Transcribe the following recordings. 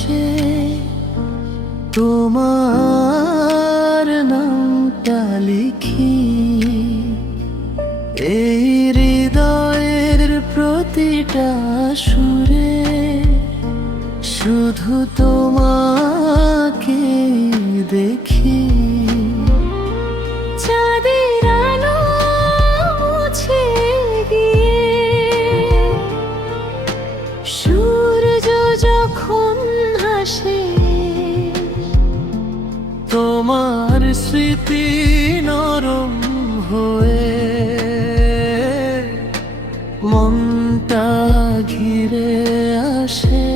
ঘাসে তোমার নামটা লিখি, এই হৃদয়ের প্রতিটা সুরে শুধু তোমাকে দেখি। চাঁদের আলো মুছে গিয়ে সূর্য যখন হাসে, তোমার স্মৃতি নরম হয়ে মনটা ঘিরে আসে।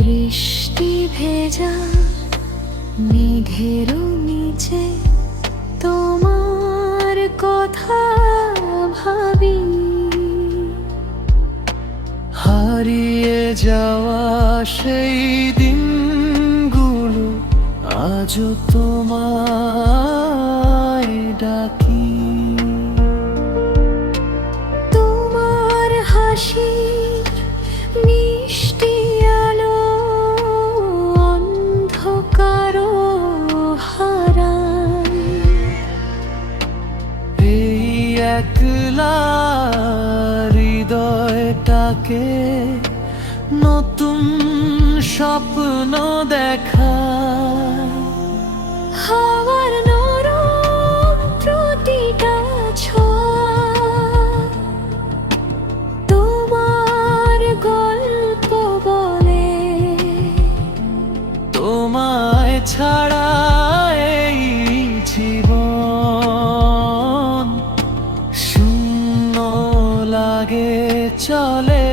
বৃষ্টি ভেজা মেঘের নিচে তোমার কথা ভাবি, হারিয়ে যাওয়া সেই দিনগুলো আজও তোমায় ডাকি। তোমার হাসি মিষ্টি আলো অন্ধকারও হারায়, এই একলা হৃদয়টাকে নতুন স্বপ্ন দেখায়। হাওয়ার নরম প্রতিটা ছোঁয়া তোমার গল্প বলে, তোমায় ছাড়া এই জীবন শূন্য লাগে চলে।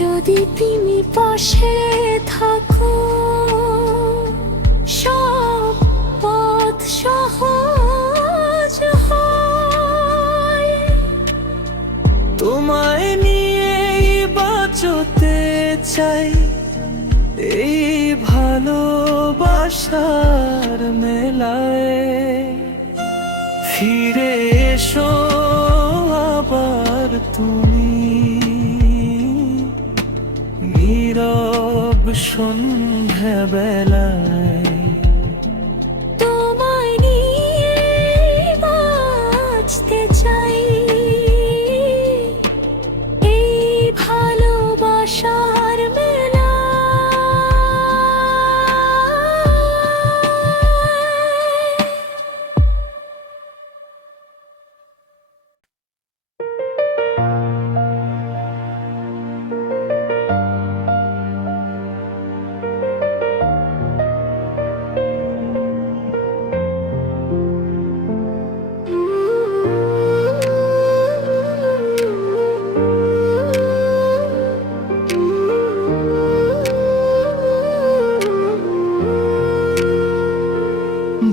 যদি তুমি পাশে থাকো সব পথ সহজ হয়, তোমায় নিয়েই বাঁচতে চাই এই ভালোবাসার মেলায়। ফিরে এসো আবার তুমি নীরব সন্ধ্যাবেলায়, তোমায় নিয়ে বাঁচতে চাই এই ভালোবাসার মেলায়।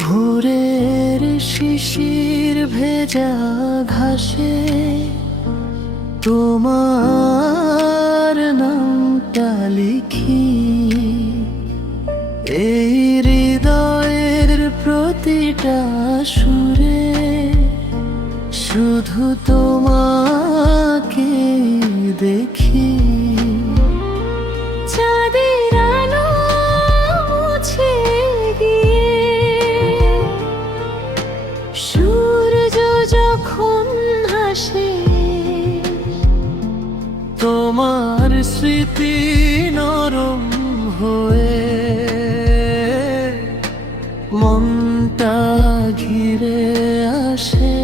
ভোরের শিশির ভেজা ঘাসে তোমার নামটা লিখি, এই হৃদয়ের প্রতিটা সুরে শুধু তোমাকে দেখি। চাঁদের আলো মুছে গিয়ে সূর্য যখন হাসে, তোমার স্মৃতি নরম হয়ে মনটা ঘিরে আসে।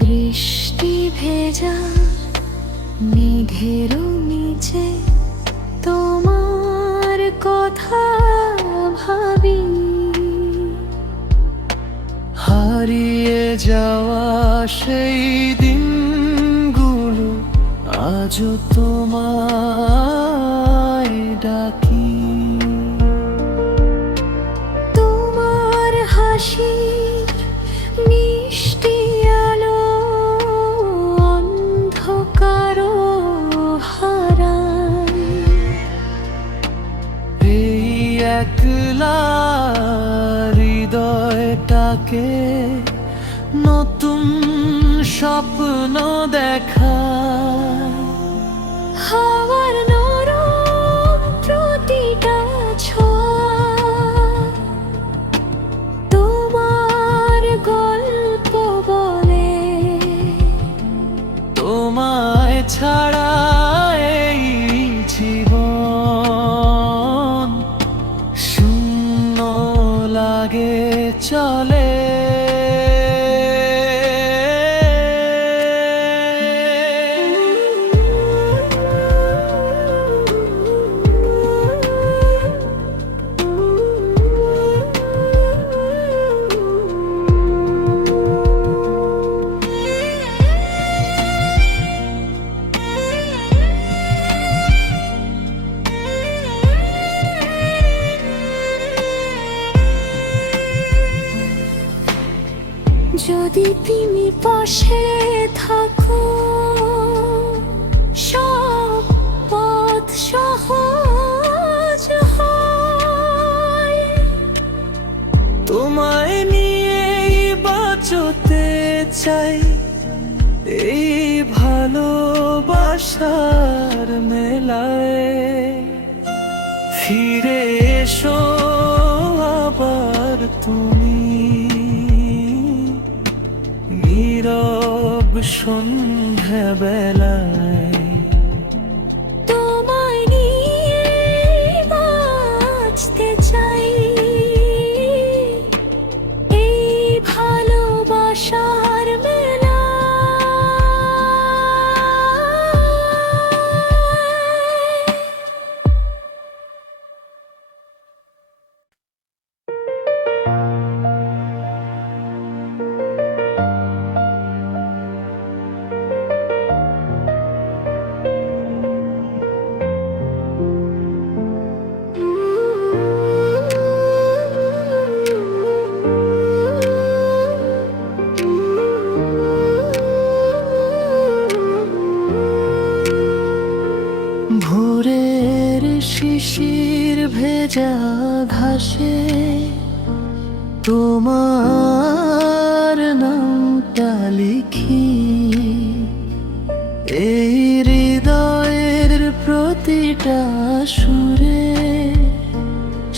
বৃষ্টি ভেজা মেঘের নিচে তোমার কথা ভাবি, হারিয়ে যাওয়া সেই দিনগুলো আজও তোমায় ডাকি। তোমার হাসি মিষ্টি আলো অন্ধকার হারায়, এই একলা হৃদয়টাকে নতুন স্বপ্ন দেখায়। হাওয়ার নরম প্রতিটা ছোঁয়া তোমার গল্প বলে, তোমায় ছাড়া এই জীবন শূন্য লাগে চলে। যদি তুমি পাশে থাকো সব পথ সহজ হয়, তোমায় নিয়েই বাঁচতে চাই এই ভালোবাসার মেলায়। ফিরে এসো আবার তুমি নীরব সন্ধ্যা বেলায়, তোমায় নিয়ে বাঁচতে চাই এই ভালোবাসার মেলায়। ভোরের শিশির ভেজা ঘাসে তোমার নামটা লিখি, এই হৃদয়ের প্রতিটা সুরে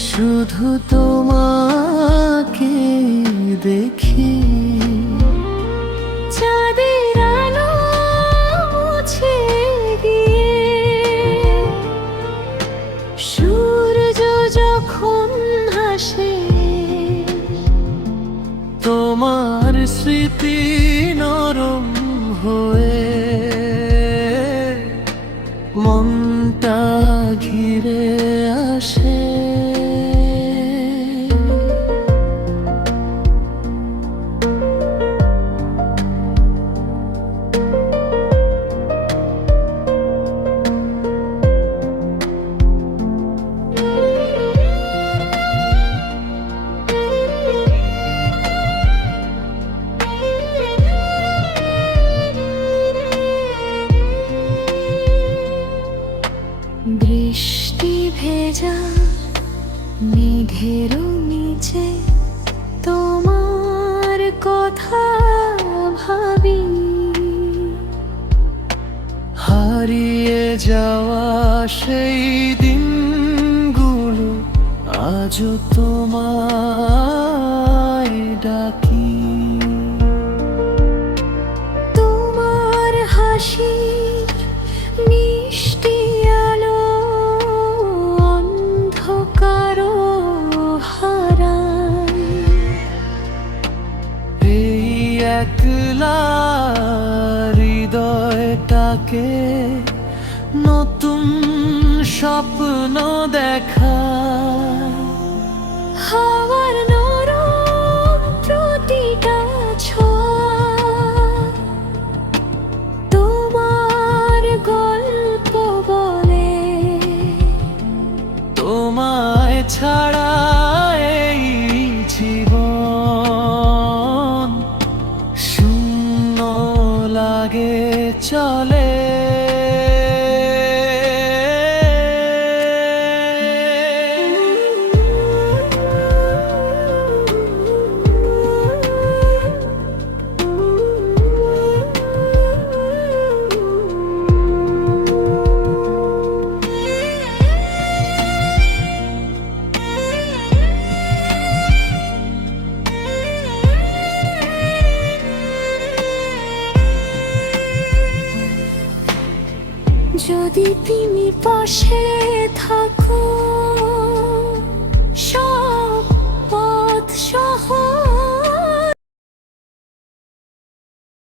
শুধু তোমাকে দেখি। চাঁদের আলো মুছে গিয়ে সূর্য যখন হাসে, তোমার স্মৃতি নরম হয়ে মনটা ঘিরে আসে। বৃষ্টি ভেজা মেঘের নিচে তোমার কথা হারিয়ে যাওয়া সেই দিনগুলো আজও তোমায় ডাকি। তোমার হাসির মিষ্টি আলো অন্ধকারও হারায়। এই একলা হৃদয়টাকে নতুন স্বপ্ন দেখা। হাওয়ার নরম প্রতিটা ছোঁয়া তোমার গল্প বলে। তোমায় ছাড়া এই জীবন শূন্য লাগে চলে। যদি তুমি পাশে থাকো